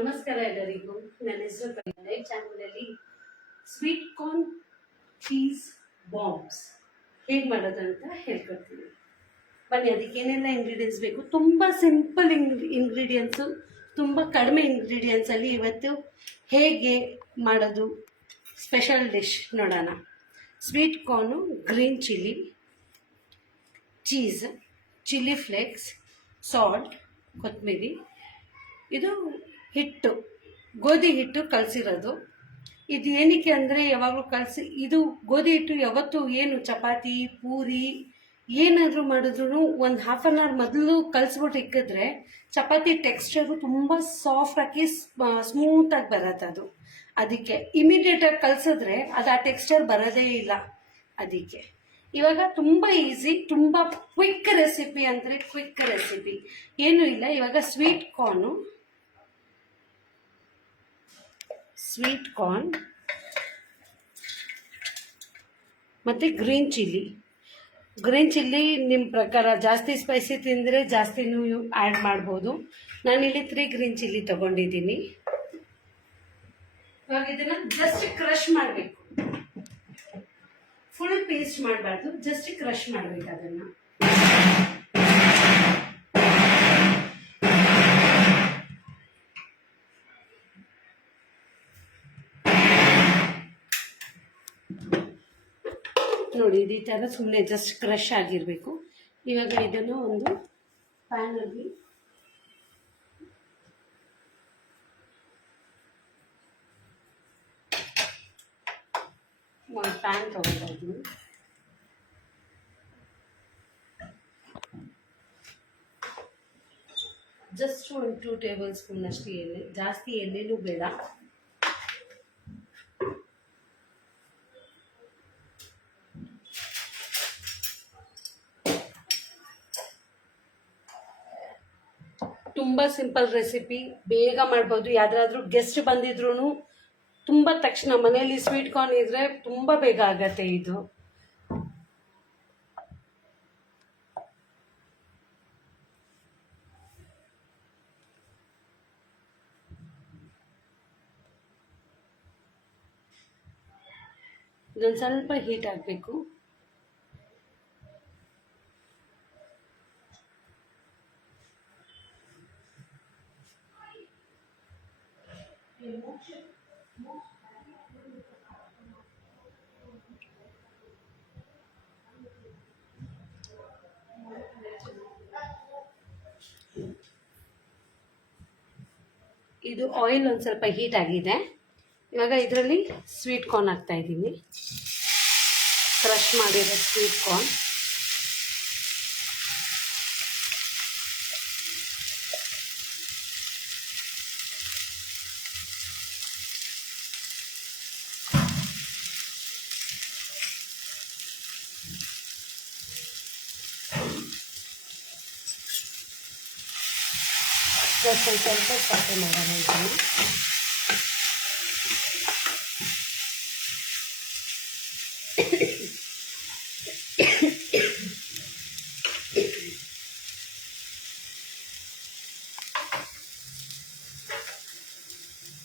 ನಮಸ್ಕಾರ ಎಲ್ಲರಿಗೂ. ನನ್ನ ಹೆಸರು ಕವಿತಾ. ಈ ಚಾನಲಲ್ಲಿ ಸ್ವೀಟ್ ಕಾರ್ನ್ ಚೀಸ್ ಬಾಂಬ್ಸ್ ಹೇಗೆ ಮಾಡೋದು ಅಂತ ಹೇಳ್ಕೊಡ್ತೀನಿ. ಬನ್ನಿ, ಅದಕ್ಕೆ ಏನೆಲ್ಲ ಇಂಗ್ರೀಡಿಯೆಂಟ್ಸ್ ಬೇಕು. ತುಂಬ ಸಿಂಪಲ್ ಇಂಗ್ರೀಡಿಯೆಂಟ್ಸು, ತುಂಬ ಕಡಿಮೆ ಇಂಗ್ರೀಡಿಯೆಂಟ್ಸಲ್ಲಿ ಇವತ್ತು ಹೇಗೆ ಮಾಡೋದು ಸ್ಪೆಷಲ್ ಡಿಶ್ ನೋಡೋಣ. Sweet corn, green chilli, cheese, chilli flakes, salt, ಕೊತ್ತಂಬರಿ. ಇದು ಹಿಟ್ಟು, ಗೋಧಿ ಹಿಟ್ಟು ಕಲಸಿರೋದು. ಇದು ಏನಕ್ಕೆ ಅಂದರೆ ಯಾವಾಗಲೂ ಇದು ಗೋಧಿ ಹಿಟ್ಟು ಯಾವತ್ತು ಏನು ಚಪಾತಿ, ಪೂರಿ ಏನಾದರೂ ಮಾಡಿದ್ರು ಒಂದು ಹಾಫ್ ಆನ್ ಅವರ್ ಮೊದಲು ಕಲಿಸ್ಬಿಟ್ಟು ಇಕ್ಕಿದ್ರೆ ಚಪಾತಿ ಟೆಕ್ಸ್ಚರು ತುಂಬ ಸಾಫ್ಟಾಗಿ ಸ್ಮೂತಾಗಿ ಬರುತ್ತೆ. ಅದಕ್ಕೆ ಇಮಿಡಿಯೇಟಾಗಿ ಕಲಿಸಿದ್ರೆ ಅದು ಆ ಟೆಕ್ಸ್ಚರ್ ಬರೋದೇ ಇಲ್ಲ. ಅದಕ್ಕೆ ಇವಾಗ ತುಂಬ ಈಸಿ, ತುಂಬ ಕ್ವಿಕ್ ರೆಸಿಪಿ ಅಂದರೆ ಕ್ವಿಕ್ ರೆಸಿಪಿ ಏನೂ ಇಲ್ಲ. ಇವಾಗ ಸ್ವೀಟ್ ಕಾರ್ನ್ ಮತ್ತು ಗ್ರೀನ್ ಚಿಲ್ಲಿ ನಿಮ್ಮ ಪ್ರಕಾರ ಜಾಸ್ತಿ ಸ್ಪೈಸಿ ತಿಂದರೆ ಜಾಸ್ತಿನೂ ಆ್ಯಡ್ ಮಾಡ್ಬೋದು. ನಾನಿಲ್ಲಿ 3 ಗ್ರೀನ್ ಚಿಲ್ಲಿ ತೊಗೊಂಡಿದ್ದೀನಿ. ಇವಾಗ ಇದನ್ನು ಜಸ್ಟ್ ಕ್ರಷ್ ಮಾಡಬೇಕು, ಫುಲ್ ಪೇಸ್ಟ್ ಮಾಡಬಾರ್ದು, ಜಸ್ಟ್ ಕ್ರಷ್ ಮಾಡಬೇಕು ಅದನ್ನು. ನೋಡಿ, ಇದು ಈ ಥರ ಸುಮ್ಮನೆ ಜಸ್ಟ್ ಕ್ರಷ್ ಆಗಿರಬೇಕು. ಇವಾಗ ಇದನ್ನು ಒಂದು ಪ್ಯಾನಲ್ಲಿ ಒಂದು ಪ್ಯಾನ್ ತೊಗೊಳ್ತಾ ಇದ್ದೀನಿ. ಜಸ್ಟ್ ಒಂದು 2 ಟೇಬಲ್ ಸ್ಪೂನ್ ಅಷ್ಟು ಎಣ್ಣೆ, ಜಾಸ್ತಿ ಎಣ್ಣೆನೂ ಬೇಡ. ತುಂಬ ಸಿಂಪಲ್ ರೆಸಿಪಿ, ಬೇಗ ಮಾಡ್ಬೋದು. ಯಾವ್ದಾದ್ರೂ ಗೆಸ್ಟ್ ಬಂದಿದ್ರು ತುಂಬ ತಕ್ಷಣ ಮನೆಯಲ್ಲಿ ಸ್ವೀಟ್ ಕಾರ್ನ್ ಇದ್ರೆ ತುಂಬ ಬೇಗ ಆಗತ್ತೆ ಇದು. ಇದೊಂದು ಸ್ವಲ್ಪ ಹೀಟ್ ಆಗಬೇಕು. ಇದು ಆಯಿಲ್ ಒಂದು ಸ್ವಲ್ಪ ಹೀಟ್ ಆಗಿದೆ. ಇವಾಗ ಇದರಲ್ಲಿ ಸ್ವೀಟ್ ಕಾರ್ನ್ ಹಾಕ್ತಾ ಇದ್ದೀನಿ, ಕ್ರಷ್ ಮಾಡಿರೋ ಸ್ವೀಟ್ ಕಾರ್ನ್. ಸ್ವಲ್ಪ ಸಾಟೆ ಮಾಡೋಣ ಇದನ್ನು.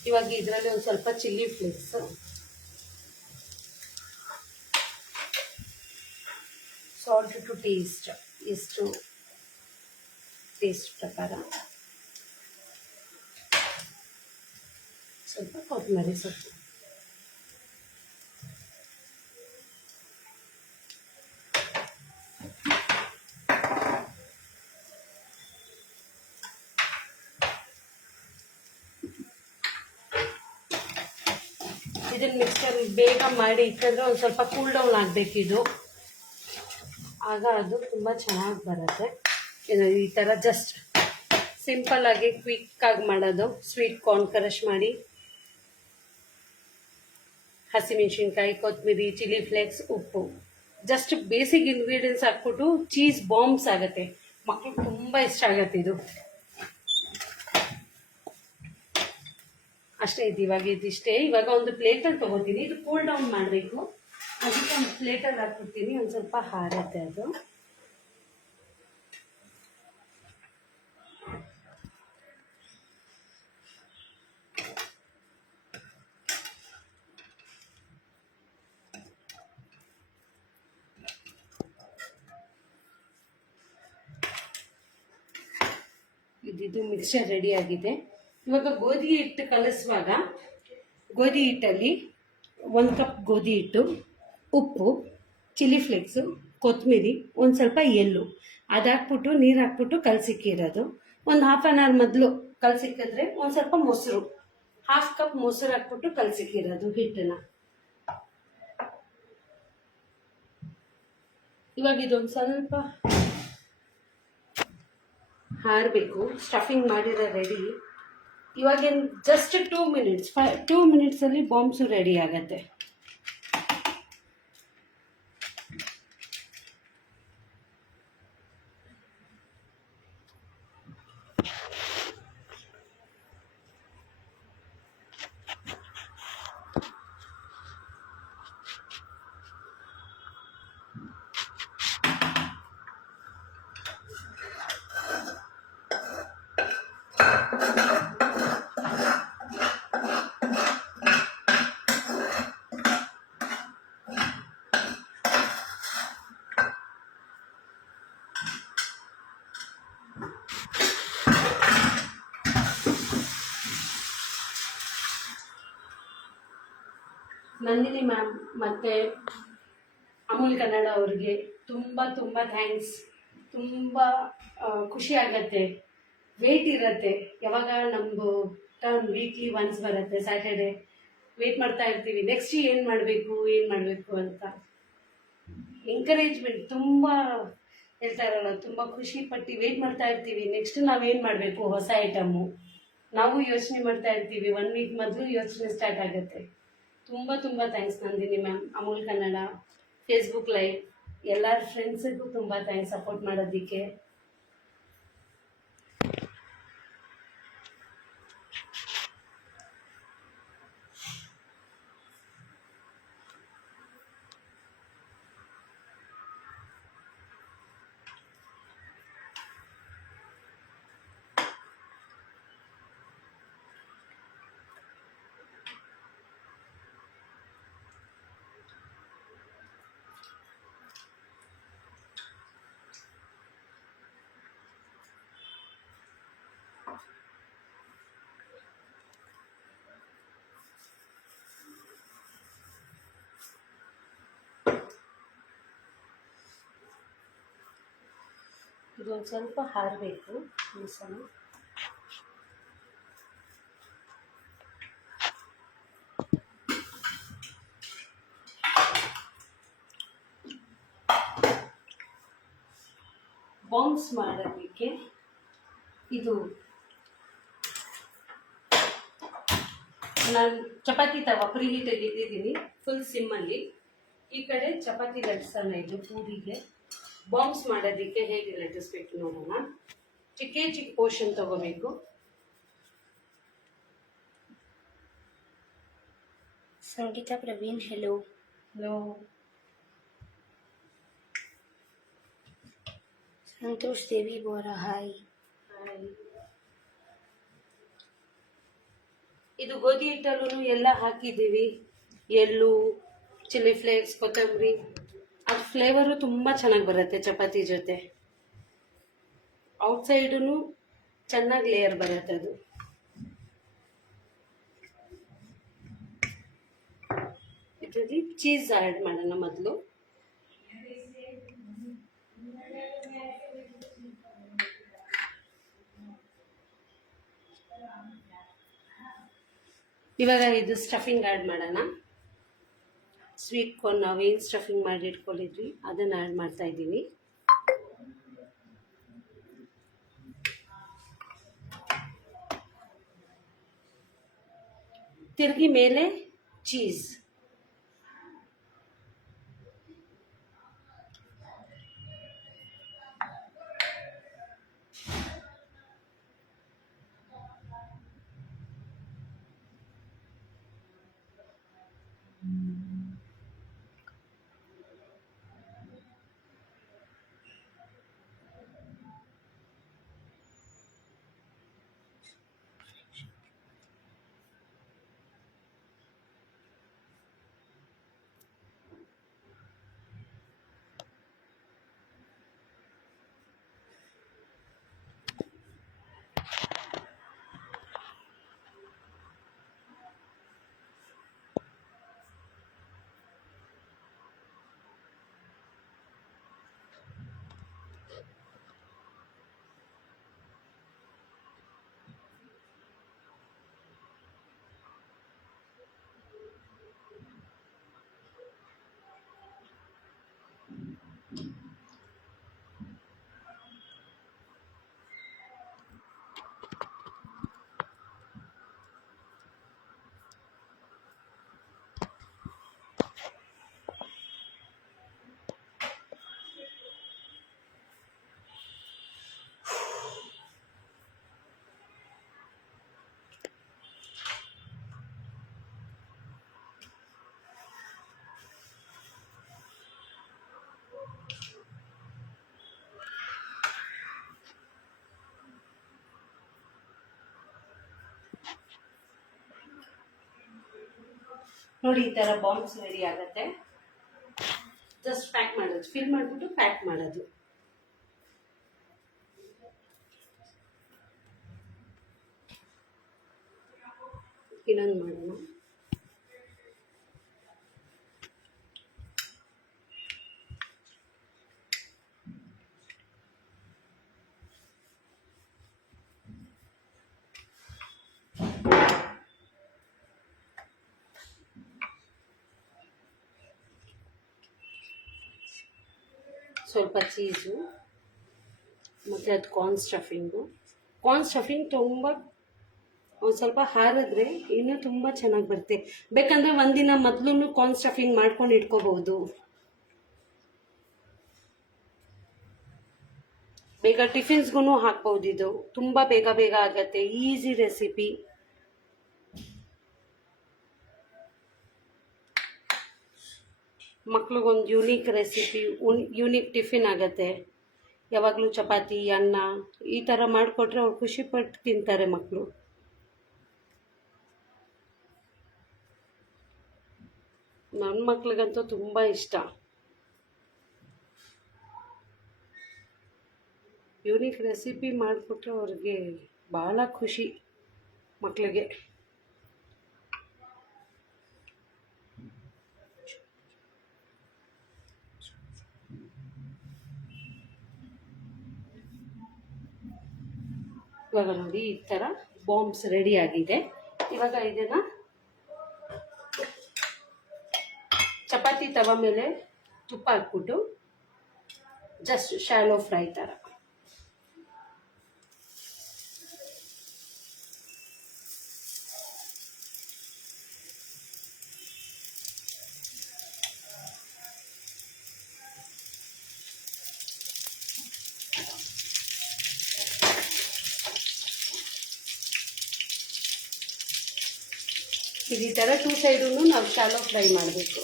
ಇವಾಗ ಇದರಲ್ಲಿ ಒಂದು ಸ್ವಲ್ಪ chilli flakes, salt to taste, ಎಷ್ಟು ಟೇಸ್ಟ್ ಪ್ರಕಾರ, ಸ್ವಲ್ಪ ಕೊತ್ತಂಬರಿ ಸೊಪ್ಪು. ಇದನ್ನು ಮಿಕ್ಸರ್ ಬೇಗ ಮಾಡಿ ಇಕ್ಕಂದ್ರೆ ಒಂದು ಸ್ವಲ್ಪ ಕೂಲ್ ಡೌನ್ ಆಗಬೇಕಿದು, ಆಗ ಅದು ತುಂಬ ಚೆನ್ನಾಗಿ ಬರುತ್ತೆ. ಈ ಥರ ಜಸ್ಟ್ ಸಿಂಪಲ್ಲಾಗಿ ಕ್ವಿಕ್ಕಾಗಿ ಮಾಡೋದು. ಸ್ವೀಟ್ ಕಾರ್ನ್ ಕ್ರಷ್ ಮಾಡಿ, ಹಸಿಮೆಣಸಿನ್ಕಾಯಿ, ಕೊತ್ತಂಬರಿ, ಚಿಲ್ಲಿ ಫ್ಲೇಕ್ಸ್, ಉಪ್ಪು, ಜಸ್ಟ್ ಬೇಸಿಕ್ ಇಂಗ್ರೀಡಿಯೆಂಟ್ಸ್ ಹಾಕ್ಬಿಟ್ಟು ಚೀಸ್ ಬಾಂಬ್ಸ್ ಆಗುತ್ತೆ. ಮಕ್ಕಳಿಗೆ ತುಂಬ ಇಷ್ಟ ಆಗುತ್ತೆ ಇದು. ಅಷ್ಟೇ ಇದು. ಇವಾಗ ಇದಿಷ್ಟೇ. ಇವಾಗ ಒಂದು ಪ್ಲೇಟಲ್ಲಿ ತೊಗೋತೀನಿ. ಇದು ಕೂಲ್ ಡೌನ್ ಮಾಡಬೇಕು, ಅದಕ್ಕೆ ಒಂದು ಪ್ಲೇಟಲ್ಲಿ ಹಾಕ್ಬಿಡ್ತೀನಿ. ಒಂದು ಸ್ವಲ್ಪ ಹಾರತ್ತೆ ಅದು. ಇದು ಮಿಕ್ಸ್ಚರ್ ರೆಡಿ ಆಗಿದೆ. ಇವಾಗ ಗೋಧಿ ಹಿಟ್ಟು ಕಲಿಸುವಾಗ ಗೋಧಿ ಹಿಟ್ಟಲ್ಲಿ 1 ಕಪ್ ಗೋಧಿ ಹಿಟ್ಟು, ಉಪ್ಪು, ಚಿಲ್ಲಿ ಫ್ಲೇಕ್ಸು, ಕೊತ್ತಂಬರಿ, ಒಂದು ಸ್ವಲ್ಪ ಎಳ್ಳು ಅದಾಕ್ಬಿಟ್ಟು ನೀರು ಹಾಕ್ಬಿಟ್ಟು ಕಲಸಿಕ್ಕಿರೋದು. ಒಂದು ಹಾಫ್ ಆನ್ ಅವರ್ ಮೊದಲು ಕಲಸಿಕ್ಕಿದ್ರೆ ಒಂದು ಸ್ವಲ್ಪ ಮೊಸರು, 1/2 ಕಪ್ ಮೊಸರು ಹಾಕ್ಬಿಟ್ಟು ಕಲಸಿಕ್ಕಿರೋದು ಹಿಟ್ಟನ್ನ. ಇವಾಗ ಇದೊಂದು ಸ್ವಲ್ಪ ಹಾರಬೇಕು. ಸ್ಟಫಿಂಗ್ ಮಾಡಿರೋ ರೆಡಿ. ಇವಾಗೇನು ಜಸ್ಟ್ 2 ಮಿನಿಟ್ಸಲ್ಲಿ ಬಾಂಬ್ಸು ರೆಡಿ ಆಗತ್ತೆ. ನಂದಿನಿ ಮ್ಯಾಮ್ ಮತ್ತು ಅಮೂಲ್ ಕನ್ನಡ ಅವ್ರಿಗೆ ತುಂಬ ತುಂಬ ಥ್ಯಾಂಕ್ಸ್. ತುಂಬ ಖುಷಿ ಆಗತ್ತೆ. ವೇಟ್ ಇರುತ್ತೆ, ಯಾವಾಗ ನಮ್ಮದು ಟರ್ನ್ ವೀಕ್ಲಿ ಒನ್ಸ್ ಬರುತ್ತೆ ಸ್ಯಾಟರ್ಡೆ. ವೇಟ್ ಮಾಡ್ತಾ ಇರ್ತೀವಿ ನೆಕ್ಸ್ಟ್ ಏನು ಮಾಡಬೇಕು ಅಂತ. ಎಂಕರೇಜ್ಮೆಂಟ್ ತುಂಬ ಹೇಳ್ತಾ ಇರೋಲ್ಲ, ತುಂಬ ಖುಷಿ ಪಟ್ಟು ವೇಟ್ ಮಾಡ್ತಾ ಇರ್ತೀವಿ. ನೆಕ್ಸ್ಟ್ ನಾವೇನು ಮಾಡಬೇಕು ಹೊಸ ಐಟಮು ನಾವು ಯೋಚನೆ ಮಾಡ್ತಾ ಇರ್ತೀವಿ. 1 ವೀಕ್ ಮೊದಲು ಯೋಚನೆ ಸ್ಟಾರ್ಟ್ ಆಗುತ್ತೆ. ತುಂಬ ತುಂಬ thanks Nandini ma'am, Amul Kannada, Facebook live ಎಲ್ಲರ ಫ್ರೆಂಡ್ಸಿಗೂ ತುಂಬ ಥ್ಯಾಂಕ್ಸ್ ಸಪೋರ್ಟ್ ಮಾಡೋದಕ್ಕೆ. ಇದೊಂದು ಸ್ವಲ್ಪ ಹಾರಬೇಕು ಮಸಾಲೆ. ಬಾಂಬ್ಸ್ ಮಾಡೋದಕ್ಕೆ ಇದು ನಾನು ಚಪಾತಿ ತವ ಪ್ರೀಹೀಟಾಗಿ ಇಟ್ಟಿದ್ದೀನಿ ಫುಲ್ ಸಿಮ್ಮಲ್ಲಿ. ಈ ಕಡೆ ಚಪಾತಿ ಲಟ್ಸೋಣ. ಇದು ಪೂರಿಗೆ ಬಾಂಬ್ಸ್ ಮಾಡೋದಕ್ಕೆ ಹೇಗೆ ಲಟ್ಟಿಸ್ಬೇಕು ನೋಡೋಣ. ಚಿಕ್ಕ ಪೋರ್ಷನ್ ತಗೋಬೇಕು. ಸಂಗೀತಾ ಪ್ರವೀಣ್ ಹೆಲೋ. ಸಂತೋಷ್ ದೇವಿ ಬೋರಾ ಹಾಯ್. ಇದು ಗೋಧಿ ಹಿಟ್ಟಲ್ಲೂ ಎಲ್ಲ ಹಾಕಿದ್ದೀವಿ. ಎಳ್ಳು, ಚಿಲ್ಲಿ ಫ್ಲೇಕ್ಸ್, ಕೊತ್ತಂಬರಿ. ಅದು ಫ್ಲೇವರು ತುಂಬ ಚೆನ್ನಾಗಿ ಬರುತ್ತೆ ಚಪಾತಿ ಜೊತೆ. ಔಟ್ಸೈಡೂ ಚೆನ್ನಾಗಿ ಲೇಯರ್ ಬರುತ್ತೆ ಅದು. ಇದರಲ್ಲಿ ಚೀಸ್ ಆ್ಯಡ್ ಮಾಡೋಣ ಮೊದಲು. ಇವಾಗ ಇದು ಸ್ಟಫಿಂಗ್ ಆ್ಯಡ್ ಮಾಡೋಣ. ಸ್ವೀಟ್ ಕಾರ್ನ್ ನಾವೇನು ಸ್ಟಫಿಂಗ್ ಮಾಡಿ ಇಟ್ಕೊಂಡಿದ್ವಿ ಅದನ್ನು ಆ್ಯಡ್ ಮಾಡ್ತಾ ಇದ್ದೀನಿ. ತಿರುಗಿ ಮೇಲೆ ಚೀಸ್. ನೋಡಿ ಈ ಥರ ಬಾಂಬ್ಸ್ ರೆಡಿ ಆಗುತ್ತೆ. ಜಸ್ಟ್ ಪ್ಯಾಕ್ ಮಾಡೋದು, ಫಿಲ್ ಮಾಡಿಬಿಟ್ಟು ಪ್ಯಾಕ್ ಮಾಡೋದು. ಇನ್ನೊಂದು ಮಾಡೋಣ. ಸ್ವಲ್ಪ ಚೀಸು ಮತ್ತು ಅದು ಕಾರ್ನ್ ಸ್ಟಫಿಂಗ್ ತುಂಬ ಒಂದು ಸ್ವಲ್ಪ ಹಾರಿದ್ರೆ ಇನ್ನೂ ತುಂಬ ಚೆನ್ನಾಗಿ ಬರುತ್ತೆ. ಬೇಕಂದರೆ ಒಂದಿನ ಮೊದಲು ಕಾರ್ನ್ ಸ್ಟಫಿಂಗ್ ಮಾಡ್ಕೊಂಡು ಇಟ್ಕೋಬಹುದು. ಬೇಗ ಟಿಫಿನ್ಸ್ಗೂ ಹಾಕ್ಬೋದು. ಇದು ತುಂಬ ಬೇಗ ಆಗತ್ತೆ, ಈಸಿ ರೆಸಿಪಿ. ಮಕ್ಳಿಗೊಂದು ಯೂನಿಕ್ ರೆಸಿಪಿ, ಯೂನಿಕ್ ಟಿಫಿನ್ ಆಗುತ್ತೆ. ಯಾವಾಗಲೂ ಚಪಾತಿ ಅನ್ನ ಈ ಥರ ಮಾಡಿಕೊಟ್ರೆ ಅವ್ರು ಖುಷಿಪಟ್ಟು ತಿಂತಾರೆ ಮಕ್ಕಳು. ನನ್ನ ಮಕ್ಳಿಗಂತೂ ತುಂಬ ಇಷ್ಟ. ಯೂನಿಕ್ ರೆಸಿಪಿ ಮಾಡಿಕೊಟ್ರೆ ಅವ್ರಿಗೆ ಭಾಳ ಖುಷಿ ಮಕ್ಕಳಿಗೆ. ಇವಾಗ ನೋಡಿ ಈ ಥರ ಬಾಂಬ್ಸ್ ರೆಡಿ ಆಗಿದೆ. ಇವಾಗ ಇದನ್ನು ಚಪಾತಿ ತವ ಮೇಲೆ ತುಪ್ಪ ಹಾಕ್ಬಿಟ್ಟು ಜಸ್ಟ್ ಶಾಲೋ ಫ್ರೈ ಥರ ಈ ಥರ 2 ಸೈಡೂ ನಾವು ಶಾಲೋ ಫ್ರೈ ಮಾಡಬೇಕು.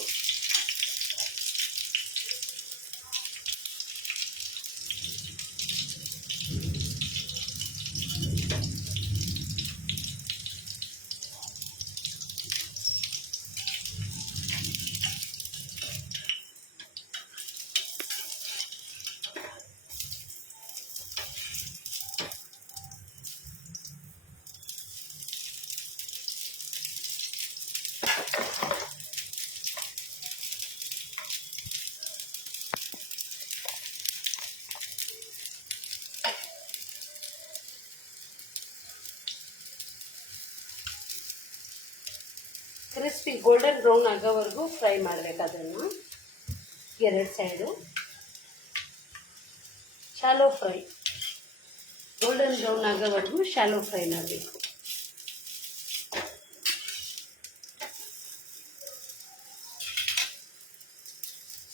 ಕ್ರಿಸ್ಪಿ ಗೋಲ್ಡನ್ ಬ್ರೌನ್ ಆಗೋವರೆಗೂ ಫ್ರೈ ಮಾಡಬೇಕು. ಅದನ್ನು 2 side shallow fry, golden brown ಆಗೋವರೆಗೂ ಶಾಲೋ ಫ್ರೈ ಮಾಡಬೇಕು.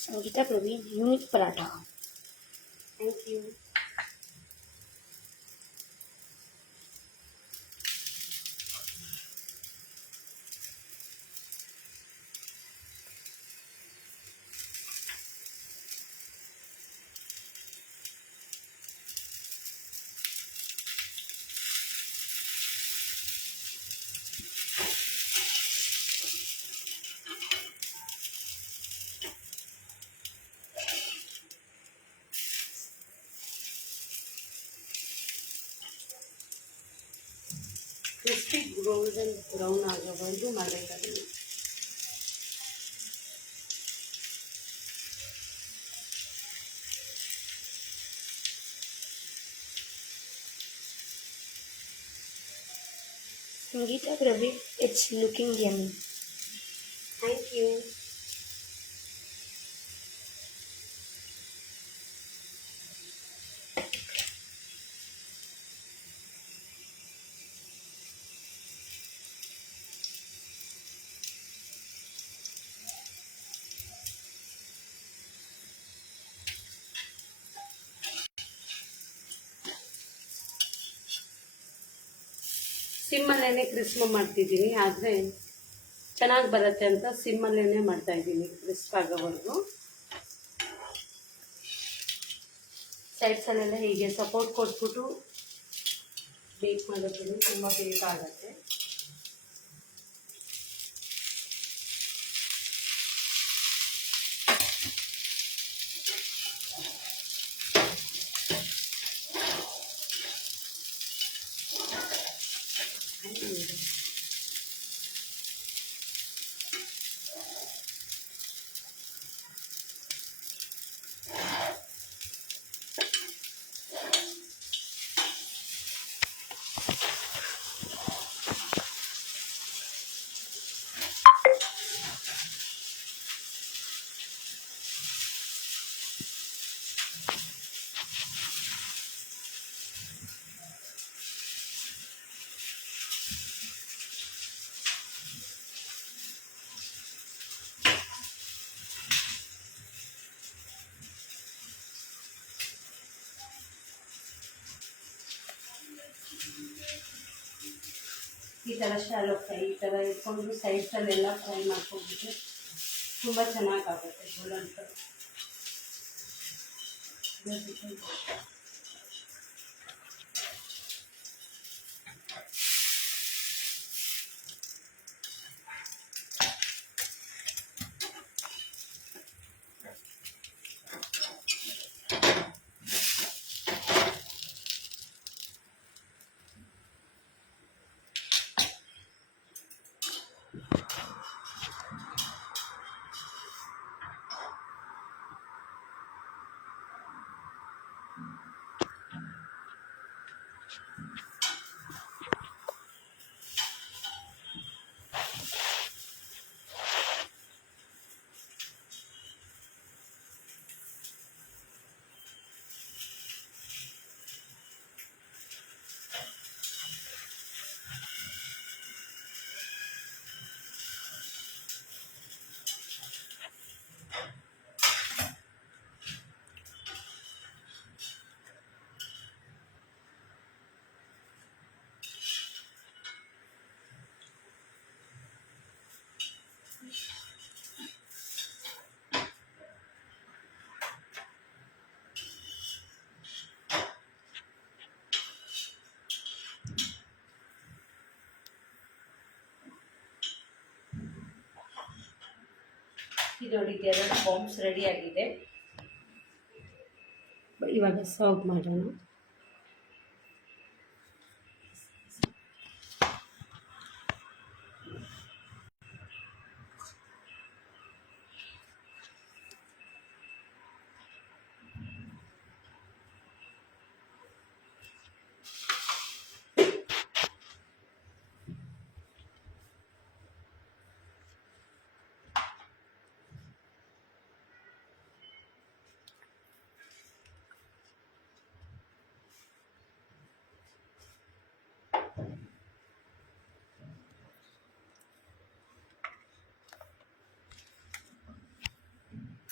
Sangeeta Praveen unique paratha. Thank you. Crispy golden brown ಆಗೋವರೆಗೂ ಮಾಡಬೇಕಾದ್ರೆ Sangeeta Praveen, it's looking yummy. Thank you. ಸಿಮ್ಮಲ್ಲೇ ಕ್ರಿಸ್ಪ್ ಮಾಡ್ತಿದ್ದೀನಿ, ಆದರೆ ಚೆನ್ನಾಗಿ ಬರುತ್ತೆ ಅಂತ ಸಿಮ್ಮಲ್ಲೇ ಮಾಡ್ತಾಯಿದ್ದೀನಿ ಕ್ರಿಸ್ಪ್ ಆಗೋವರೆಗೂ. ಸೈಡ್ಸಲ್ಲೆಲ್ಲ ಹೀಗೆ ಸಪೋರ್ಟ್ ಕೊಟ್ಬಿಟ್ಟು ಬೇಕ್ ಮಾಡೋದ್ರಿಂದ ತುಂಬ ಬೇಗ ಆಗುತ್ತೆ. ಈ ಥರ ಶಾಲೋ ಫ್ರೈ ಈ ಥರ ಇಟ್ಕೊಂಡು ಸೈಡ್ಸಲ್ಲೆಲ್ಲ ಫ್ರೈ ಮಾಡ್ಕೊಂಡ್ಬಿಟ್ಟು ತುಂಬ ಚೆನ್ನಾಗಾಗುತ್ತೆ ಗೋಲ್ಡನ್ ಫ್ರೈ. ಇದು ನೋಡಿ, ಎರಡು ಬಾಂಬ್ಸ್ ರೆಡಿ ಆಗಿದೆ. ಇವಾಗ ಸರ್ವ್ ಮಾಡೋಣ.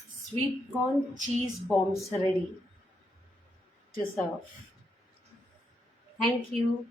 Sweet corn cheese bombs ready to serve. Thank you.